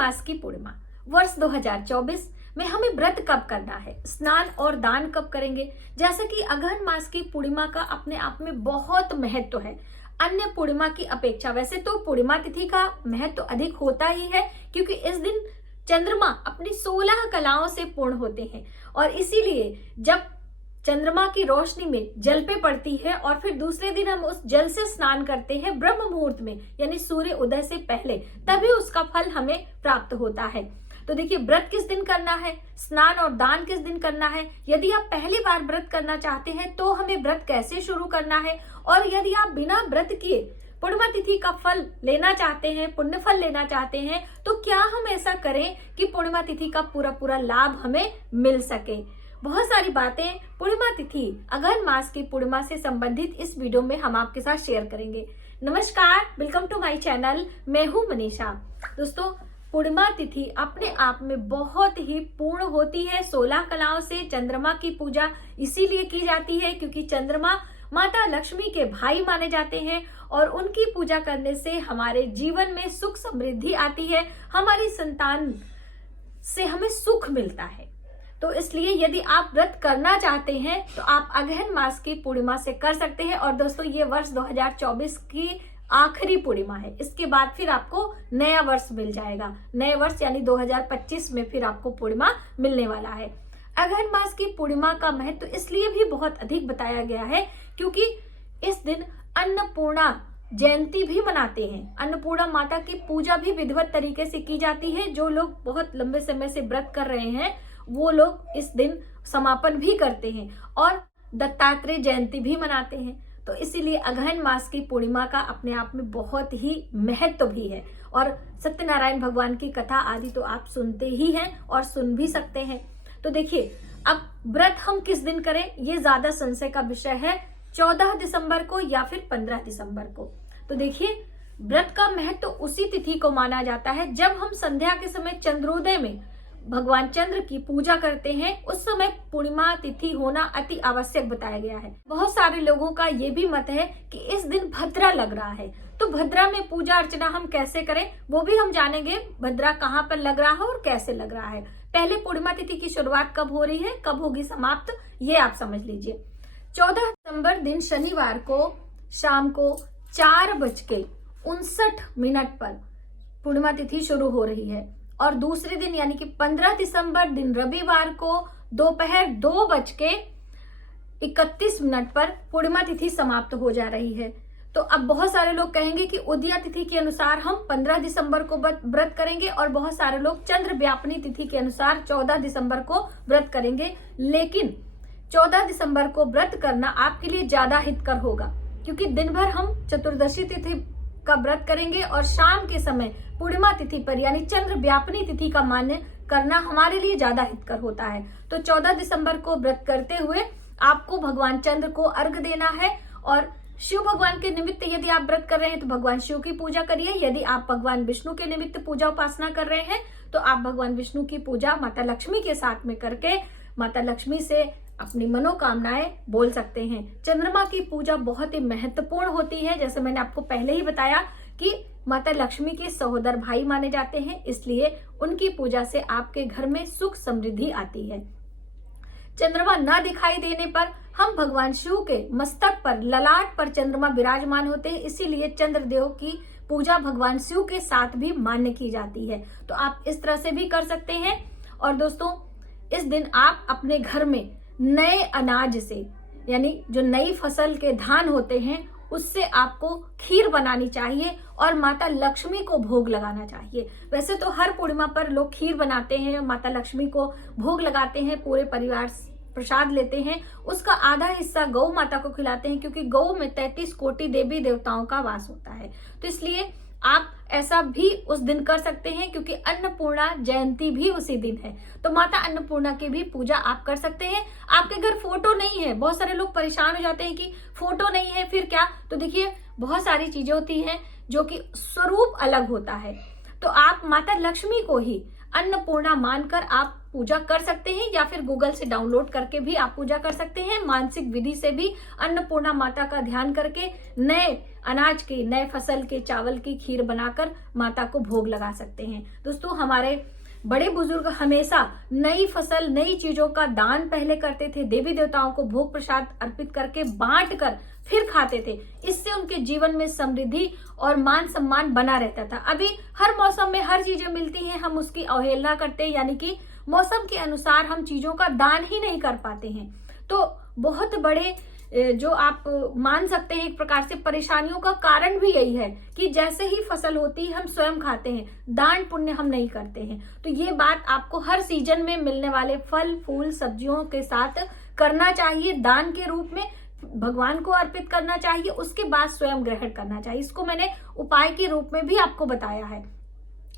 मास की पूर्णिमा वर्ष 2024 में हमें व्रत कब करना है, स्नान और दान कब करेंगे। जैसे कि अगहन मास की पूर्णिमा का अपने आप में बहुत महत्व है अन्य पूर्णिमा की अपेक्षा। वैसे तो पूर्णिमा तिथि का महत्व अधिक होता ही है क्योंकि इस दिन चंद्रमा अपनी 16 कलाओं से पूर्ण होते हैं और इसीलिए जब चंद्रमा की रोशनी में जल पे पड़ती है और फिर दूसरे दिन हम उस जल से स्नान करते हैं ब्रह्म मुहूर्त में, यानी सूर्य उदय से पहले, तभी उसका फल हमें प्राप्त होता है। तो देखिए, व्रत किस दिन करना है, स्नान और दान किस दिन करना है। यदि आप पहली बार व्रत करना चाहते हैं तो हमें व्रत कैसे शुरू करना है, और यदि आप बिना व्रत किए पूर्णिमा तिथि का फल लेना चाहते हैं, पुण्य फल लेना चाहते हैं, तो क्या हम ऐसा करें कि पूर्णिमा तिथि का पूरा लाभ हमें मिल सके। बहुत सारी बातें पूर्णिमा तिथि अगहन मास की पूर्णिमा से संबंधित इस वीडियो में हम आपके साथ शेयर करेंगे। नमस्कार, वेलकम टू माय चैनल। मैं हूं मनीषा। दोस्तों, पूर्णिमा तिथि अपने आप में बहुत ही पूर्ण होती है। 16 कलाओं से चंद्रमा की पूजा इसीलिए की जाती है क्योंकि चंद्रमा माता लक्ष्मी के भाई माने जाते हैं और उनकी पूजा करने से हमारे जीवन में सुख समृद्धि आती है, हमारी संतान से हमें सुख मिलता है। तो इसलिए यदि आप व्रत करना चाहते हैं तो आप अगहन मास की पूर्णिमा से कर सकते हैं। और दोस्तों, ये वर्ष 2024 की आखिरी पूर्णिमा है। इसके बाद फिर आपको नया वर्ष मिल जाएगा। नए वर्ष यानी 2025 में फिर आपको पूर्णिमा मिलने वाला है। अगहन मास की पूर्णिमा का महत्व इसलिए भी बहुत अधिक बताया गया है क्योंकि इस दिन अन्नपूर्णा जयंती भी मनाते हैं। अन्नपूर्णा माता की पूजा भी विधिवत तरीके से की जाती है। जो लोग बहुत लंबे समय से व्रत कर रहे हैं वो लोग इस दिन समापन भी करते हैं और दत्तात्रेय जयंती भी मनाते हैं। तो इसीलिए अगहन मास की पूर्णिमा का अपने आप में बहुत ही महत्व भी है। और सत्यनारायण भगवान की कथा आदि तो आप सुनते ही हैं और सुन भी सकते हैं। तो देखिए, अब व्रत हम किस दिन करें, ये ज्यादा संशय का विषय है। 14 दिसंबर को या फिर 15 दिसंबर को। तो देखिए, व्रत का महत्व उसी तिथि को माना जाता है जब हम संध्या के समय चंद्रोदय में भगवान चंद्र की पूजा करते हैं। उस समय पूर्णिमा तिथि होना अति आवश्यक बताया गया है। बहुत सारे लोगों का ये भी मत है कि इस दिन भद्रा लग रहा है, तो भद्रा में पूजा अर्चना हम कैसे करें वो भी हम जानेंगे। भद्रा कहाँ पर लग रहा है और कैसे लग रहा है। पहले पूर्णिमा तिथि की शुरुआत कब हो रही है, कब होगी समाप्त, ये आप समझ लीजिए। 14 दिसंबर दिन शनिवार को शाम को 4:59 पर पूर्णिमा तिथि शुरू हो रही है और दूसरे दिन यानी कि 15 दिसंबर दिन रविवार को दोपहर 2:31 पर पूर्णिमा तिथि समाप्त हो जा रही है। तो अब बहुत सारे लोग कहेंगे कि उदया तिथि के अनुसार हम 15 दिसंबर को व्रत करेंगे और बहुत सारे लोग चंद्र व्यापनी तिथि के अनुसार 14 दिसंबर को व्रत करेंगे। लेकिन 14 दिसंबर को व्रत करना आपके लिए ज्यादा हितकर होगा क्योंकि दिन भर हम चतुर्दशी तिथि का व्रत करेंगे और शाम के समय पूर्णिमा तिथि पर यानी चंद्र व्यापनी तिथि का मान्य करना हमारे लिए ज्यादा हितकर होता है। तो 14 दिसंबर को व्रत करते हुए आपको भगवान चंद्र को अर्घ्य देना है और शिव भगवान के निमित्त यदि आप व्रत कर रहे हैं तो भगवान शिव की पूजा करिए। यदि आप भगवान विष्णु के निमित्त पूजा उपासना कर रहे हैं तो आप भगवान विष्णु की पूजा माता लक्ष्मी के साथ में करके माता लक्ष्मी से अपनी मनोकामनाएं बोल सकते हैं। चंद्रमा की पूजा बहुत ही महत्वपूर्ण होती है। जैसे मैंने आपको पहले ही बताया कि माता लक्ष्मी के सहोदर भाई माने जाते हैं, इसलिए उनकी पूजा से आपके घर में सुख समृद्धि आती है। चंद्रमा न दिखाई देने पर हम भगवान शिव के मस्तक पर, ललाट पर चंद्रमा विराजमान होते हैं, इसीलिए चंद्रदेव की पूजा भगवान शिव के साथ भी मान्य की जाती है। तो आप इस तरह से भी कर सकते हैं। और दोस्तों, इस दिन आप अपने घर में नए अनाज से यानी जो नई फसल के धान होते हैं उससे आपको खीर बनानी चाहिए और माता लक्ष्मी को भोग लगाना चाहिए। वैसे तो हर पूर्णिमा पर लोग खीर बनाते हैं, माता लक्ष्मी को भोग लगाते हैं, पूरे परिवार प्रसाद लेते हैं, उसका आधा हिस्सा गौ माता को खिलाते हैं क्योंकि गौ में 33 कोटि देवी देवताओं का वास होता है। तो इसलिए आप ऐसा भी उस दिन कर सकते हैं क्योंकि अन्नपूर्णा जयंती भी उसी दिन है। तो माता अन्नपूर्णा की भी पूजा आप कर सकते हैं। आपके घर फोटो नहीं है, बहुत सारे लोग परेशान हो जाते हैं कि फोटो नहीं है फिर क्या। तो देखिए, बहुत सारी चीजें होती हैं जो कि स्वरूप अलग होता है। तो आप माता लक्ष्मी को ही अन्नपूर्णा मानकर आप पूजा कर सकते हैं या फिर गूगल से डाउनलोड करके भी आप पूजा कर सकते हैं। मानसिक विधि से भी अन्नपूर्णा माता का ध्यान करके नए अनाज की, नए फसल के चावल की खीर बनाकर माता को भोग लगा सकते हैं। दोस्तों, हमारे बड़े बुजुर्ग हमेशा नई फसल, नई चीजों का दान पहले करते थे, देवी देवताओं को भोग प्रसाद अर्पित करके बांट कर फिर खाते थे। इससे उनके जीवन में समृद्धि और मान सम्मान बना रहता था। अभी हर मौसम में हर चीजें मिलती हैं, हम उसकी अवहेलना करते हैं, यानी कि मौसम के अनुसार हम चीजों का दान ही नहीं कर पाते हैं। तो बहुत बड़े जो आप मान सकते हैं एक प्रकार से परेशानियों का कारण भी यही है कि जैसे ही फसल होती है हम स्वयं खाते हैं, दान पुण्य हम नहीं करते हैं। तो ये बात आपको हर सीजन में मिलने वाले फल फूल सब्जियों के साथ करना चाहिए, दान के रूप में भगवान को अर्पित करना चाहिए, उसके बाद स्वयं ग्रहण करना चाहिए। इसको मैंने उपाय के रूप में भी आपको बताया है,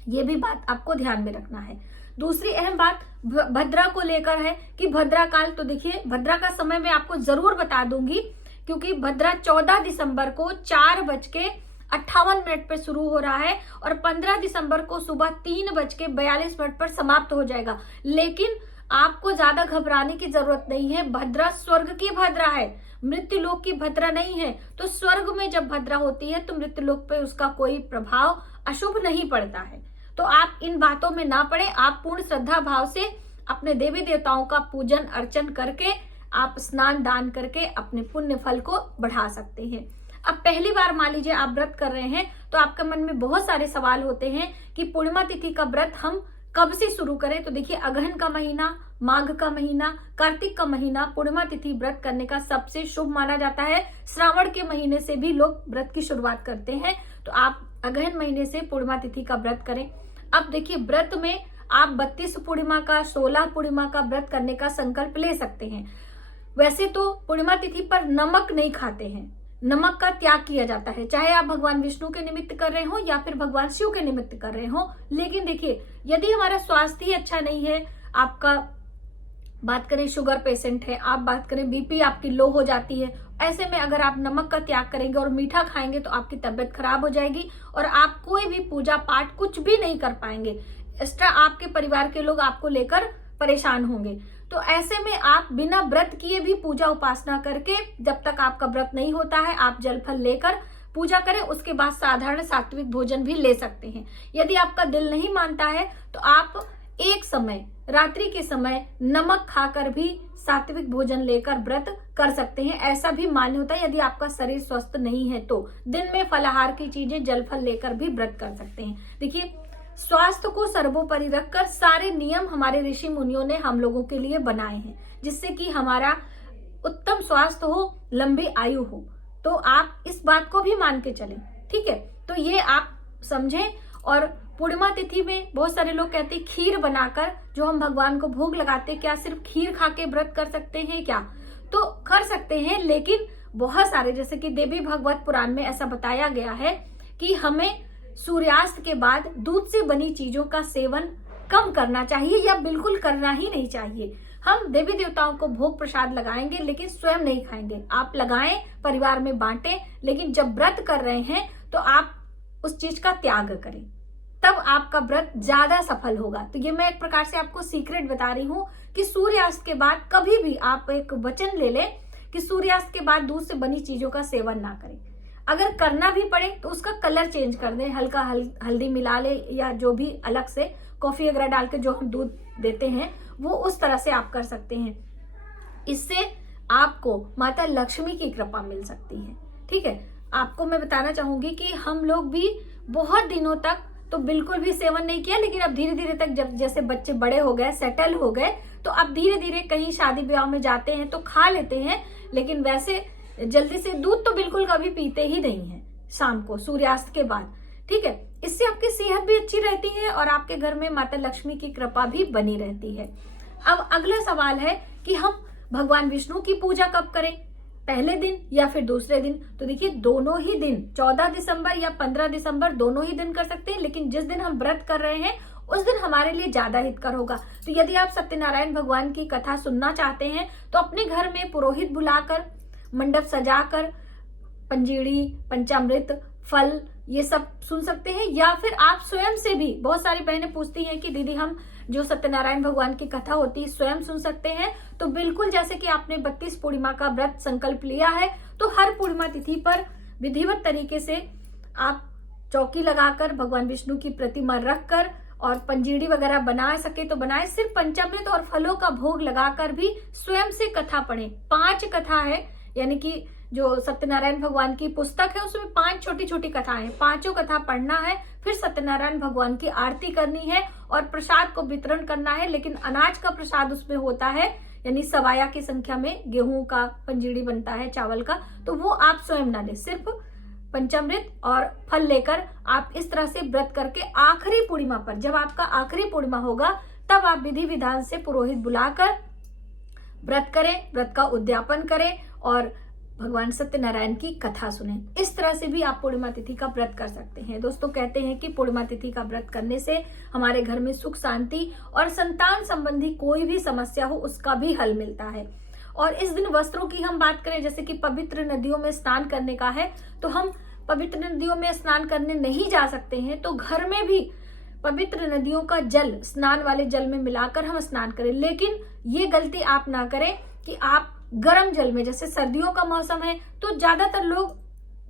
ये भी बात आपको ध्यान में रखना है। दूसरी अहम बात भद्रा को लेकर है कि भद्रा काल, तो देखिए भद्रा का समय मैं आपको जरूर बता दूंगी, क्योंकि भद्रा 14 दिसंबर को 4:58 पर शुरू हो रहा है और 15 दिसंबर को सुबह 3:42 पर समाप्त हो जाएगा। लेकिन आपको ज्यादा घबराने की जरूरत नहीं है। भद्रा स्वर्ग की भद्रा है, मृत्यु लोक की भद्रा नहीं है। तो स्वर्ग में जब भद्रा होती है तो मृत्यु लोक पे उसका कोई प्रभाव अशुभ नहीं पड़ता है। तो आप इन बातों में ना पड़े, आप पूर्ण श्रद्धा भाव से अपने देवी देवताओं का पूजन अर्चन करके आप स्नान दान करके अपने पुण्य फल को बढ़ा सकते हैं। अब पहली बार मान लीजिए आप व्रत कर रहे हैं तो आपके मन में बहुत सारे सवाल होते हैं कि पूर्णिमा तिथि का व्रत हम कब से शुरू करें। तो देखिए, अगहन का महीना, माघ का महीना, कार्तिक का महीना पूर्णिमा तिथि व्रत करने का सबसे शुभ माना जाता है। श्रावण के महीने से भी लोग व्रत की शुरुआत करते हैं, तो आप अगहन महीने से पूर्णिमा तिथि का व्रत करें। अब देखिए, व्रत में आप 32 पूर्णिमा का, 16 पूर्णिमा का व्रत करने का संकल्प ले सकते हैं। वैसे तो पूर्णिमा तिथि पर नमक नहीं खाते हैं, नमक का त्याग किया जाता है, चाहे आप भगवान विष्णु के निमित्त कर रहे हो या फिर भगवान शिव के निमित्त कर रहे हो। लेकिन देखिए, यदि हमारा स्वास्थ्य ही अच्छा नहीं है, आपका बात करें शुगर पेशेंट है, आप बात करें बीपी आपकी लो हो जाती है, ऐसे में अगर आप नमक का त्याग करेंगे और मीठा खाएंगे तो आपकी तबीयत खराब हो जाएगी और आप कोई भी पूजा पाठ कुछ भी नहीं कर पाएंगे। एक्स्ट्रा आपके परिवार के लोग आपको लेकर परेशान होंगे। तो ऐसे में आप बिना व्रत किए भी पूजा उपासना करके, जब तक आपका व्रत नहीं होता है आप जल फल लेकर पूजा करें, उसके बाद साधारण सात्विक भोजन भी ले सकते हैं। यदि आपका दिल नहीं मानता है तो आप एक समय रात्रि के समय नमक खाकर भी सात्विक भोजन लेकर व्रत कर सकते हैं। ऐसा भी मान्य होता है, यदि आपका शरीर स्वस्थ नहीं है तो दिन में फलाहार की चीजें जल फल लेकर भी व्रत कर सकते हैं। देखिए, स्वास्थ्य को सर्वोपरि रखकर सारे नियम हमारे ऋषि मुनियों ने हम लोगों के लिए बनाए हैं, जिससे कि हमारा उत्तम स्वास्थ्य हो, लंबी आयु हो। तो आप इस बात को भी मान के चलें, ठीक है। तो ये आप समझें। और पूर्णिमा तिथि में बहुत सारे लोग कहते हैं खीर बनाकर जो हम भगवान को भोग लगाते हैं, क्या सिर्फ खीर खा के व्रत कर सकते हैं क्या? तो कर सकते हैं, लेकिन बहुत सारे, जैसे कि देवी भागवत पुराण में ऐसा बताया गया है कि हमें सूर्यास्त के बाद दूध से बनी चीजों का सेवन कम करना चाहिए या बिल्कुल करना ही नहीं चाहिए। हम देवी देवताओं को भोग प्रसाद लगाएंगे लेकिन स्वयं नहीं खाएंगे। आप लगाएं, परिवार में बांटें, लेकिन जब व्रत कर रहे हैं तो आप उस चीज का त्याग करें, तब आपका व्रत ज्यादा सफल होगा। तो ये मैं एक प्रकार से आपको सीक्रेट बता रही हूँ कि सूर्यास्त के बाद कभी भी आप एक वचन ले लें कि सूर्यास्त के बाद दूध से बनी चीजों का सेवन ना करें। अगर करना भी पड़े तो उसका कलर चेंज कर दें, हल्का हल्दी मिला ले या जो भी अलग से कॉफी वगैरह डाल के जो हम दूध देते हैं वो उस तरह से आप कर सकते हैं। इससे आपको माता लक्ष्मी की कृपा मिल सकती है, ठीक है। आपको मैं बताना चाहूंगी कि हम लोग भी बहुत दिनों तक तो बिल्कुल भी सेवन नहीं किया, लेकिन अब धीरे धीरे तक जब जैसे बच्चे बड़े हो गए, सेटल हो गए, तो अब धीरे धीरे कहीं शादी ब्याह में जाते हैं तो खा लेते हैं, लेकिन वैसे जल्दी से दूध तो बिल्कुल कभी पीते ही नहीं है शाम को सूर्यास्त के बाद, ठीक है। इससे आपकी सेहत भी अच्छी रहती है और आपके घर में माता लक्ष्मी की कृपा भी बनी रहती है। अब अगला सवाल है कि हम भगवान विष्णु की पूजा कब करें, पहले दिन या फिर दूसरे दिन? तो देखिए, दोनों ही दिन, 14 दिसंबर या 15 दिसंबर दोनों ही दिन कर सकते हैं, लेकिन जिस दिन हम व्रत कर रहे हैं उस दिन हमारे लिए ज्यादा हितकर होगा। तो यदि आप सत्यनारायण भगवान की कथा सुनना चाहते हैं तो अपने घर में पुरोहित बुलाकर, मंडप सजाकर पंजीरी, पंचामृत, फल ये सब सुन सकते हैं, या फिर आप स्वयं से भी, बहुत सारी बहनें पूछती हैं कि दीदी हम जो सत्यनारायण भगवान की कथा होती है स्वयं सुन सकते हैं। तो बिल्कुल, जैसे कि आपने 32 पूर्णिमा का व्रत संकल्प लिया है तो हर पूर्णिमा तिथि पर विधिवत तरीके से आप चौकी लगाकर भगवान विष्णु की प्रतिमा रखकर और पंजीरी वगैरह बना सके तो बनाए। सिर्फ पंचामृत और फलों का भोग लगाकर भी स्वयं से कथा पढ़ें। 5 कथा है, यानी कि जो सत्यनारायण भगवान की पुस्तक है उसमें 5 छोटी छोटी कथाएं हैं, 5 कथा पढ़ना है, फिर सत्यनारायण भगवान की आरती करनी है और प्रसाद को वितरण करना है। लेकिन अनाज का प्रसाद उसमें होता है, यानी सवाया की संख्या में गेहूं का पंजीरी बनता है, चावल का, तो वो आप स्वयं ना लें। सिर्फ पंचामृत और फल लेकर आप इस तरह से व्रत करके आखिरी पूर्णिमा पर, जब आपका आखिरी पूर्णिमा होगा तब आप विधि विधान से पुरोहित बुलाकर व्रत करें, व्रत का उद्यापन करें और भगवान सत्यनारायण की कथा सुने। इस तरह से भी आप पूर्णिमा तिथि का व्रत कर सकते हैं। दोस्तों कहते हैं कि पूर्णिमा तिथि का व्रत करने से हमारे घर में सुख शांति और संतान संबंधी कोई भी समस्या हो उसका भी हल मिलता है। और इस दिन वस्त्रों की हम बात करें, जैसे कि पवित्र नदियों में स्नान करने का है, तो हम पवित्र नदियों में स्नान करने नहीं जा सकते हैं तो घर में भी पवित्र नदियों का जल स्नान वाले जल में मिलाकर हम स्नान करें। लेकिन ये गलती आप ना करें कि आप गर्म जल में, जैसे सर्दियों का मौसम है तो ज्यादातर लोग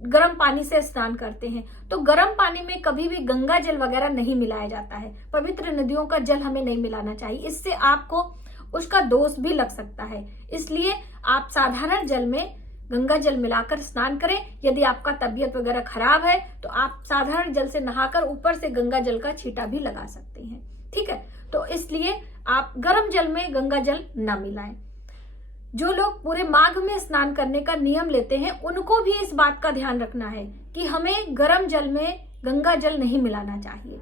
गर्म पानी से स्नान करते हैं, तो गर्म पानी में कभी भी गंगा जल वगैरह नहीं मिलाया जाता है। पवित्र नदियों का जल हमें नहीं मिलाना चाहिए, इससे आपको उसका दोष भी लग सकता है। इसलिए आप साधारण जल में गंगा जल मिलाकर स्नान करें। यदि आपका तबीयत वगैरह खराब है तो आप साधारण जल से नहाकर ऊपर से गंगा जल का छींटा भी लगा सकते हैं, ठीक है। तो इसलिए आप गर्म जल में गंगा जल न मिलाएं। जो लोग पूरे माघ में स्नान करने का नियम लेते हैं उनको भी इस बात का ध्यान रखना है कि हमें गर्म जल में गंगा जल नहीं मिलाना चाहिए।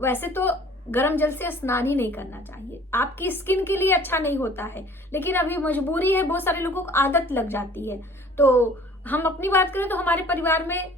वैसे तो गर्म जल से स्नान ही नहीं करना चाहिए, आपकी स्किन के लिए अच्छा नहीं होता है, लेकिन अभी मजबूरी है, बहुत सारे लोगों को आदत लग जाती है। तो हम अपनी बात करें तो हमारे परिवार में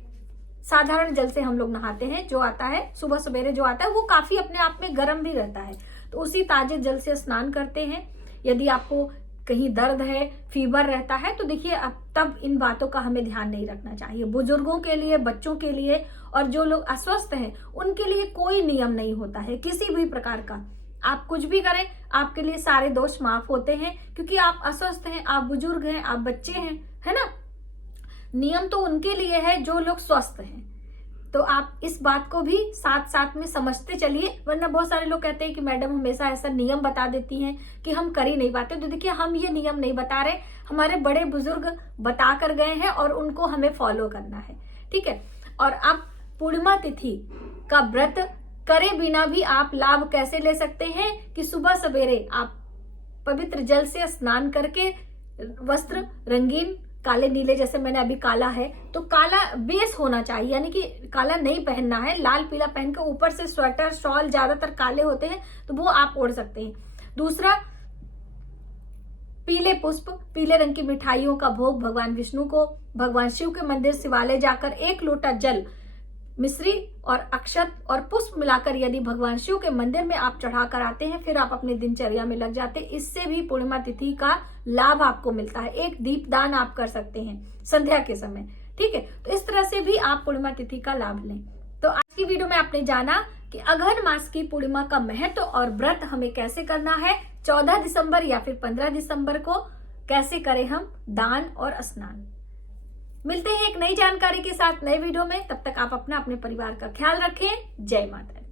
साधारण जल से हम लोग नहाते हैं, जो आता है सुबह सवेरे जो आता है वो काफी अपने आप में गर्म भी रहता है, तो उसी ताजे जल से स्नान करते हैं। यदि आपको कहीं दर्द है, फीवर रहता है, तो देखिए अब तब इन बातों का हमें ध्यान नहीं रखना चाहिए। बुजुर्गों के लिए, बच्चों के लिए और जो लोग अस्वस्थ हैं उनके लिए कोई नियम नहीं होता है किसी भी प्रकार का। आप कुछ भी करें आपके लिए सारे दोष माफ होते हैं, क्योंकि आप अस्वस्थ हैं, आप बुजुर्ग हैं, आप बच्चे हैं, है ना। नियम तो उनके लिए है जो लोग स्वस्थ हैं। तो आप इस बात को भी साथ साथ में समझते चलिए, वरना बहुत सारे लोग कहते हैं कि मैडम हमेशा ऐसा नियम बता देती हैं कि हम कर ही नहीं पाते। तो देखिए हम ये नियम नहीं बता रहे, हमारे बड़े बुजुर्ग बता कर गए हैं और उनको हमें फॉलो करना है, ठीक है। और अब पूर्णिमा तिथि का व्रत करे बिना भी आप लाभ कैसे ले सकते हैं कि सुबह सवेरे आप पवित्र जल से स्नान करके वस्त्र रंगीन काले नीले, जैसे मैंने अभी काला है तो काला बेस होना चाहिए, यानी कि काला नहीं पहनना है, लाल पीला पहन के ऊपर से स्वेटर शॉल, ज्यादातर काले होते हैं तो वो आप ओढ़ सकते हैं। दूसरा, पीले पुष्प, पीले रंग की मिठाइयों का भोग भगवान विष्णु को, भगवान शिव के मंदिर शिवालय जाकर 1 लोटा जल, मिश्री और अक्षत और पुष्प मिलाकर यदि भगवान शिव के मंदिर में आप चढ़ा कर आते हैं, फिर आप अपने दिनचर्या में लग जाते हैं। इससे भी पूर्णिमा तिथि का लाभ आपको मिलता है। एक दीपदान आप कर सकते हैं संध्या के समय, ठीक है। तो इस तरह से भी आप पूर्णिमा तिथि का लाभ लें। तो आज की वीडियो में आपने जाना कि अघन मास की पूर्णिमा का महत्व और व्रत हमें कैसे करना है। 14 दिसंबर या फिर 15 दिसंबर को कैसे करें हम दान और स्नान। मिलते हैं एक नई जानकारी के साथ नए वीडियो में, तब तक आप अपना अपने परिवार का ख्याल रखें। जय माता दी।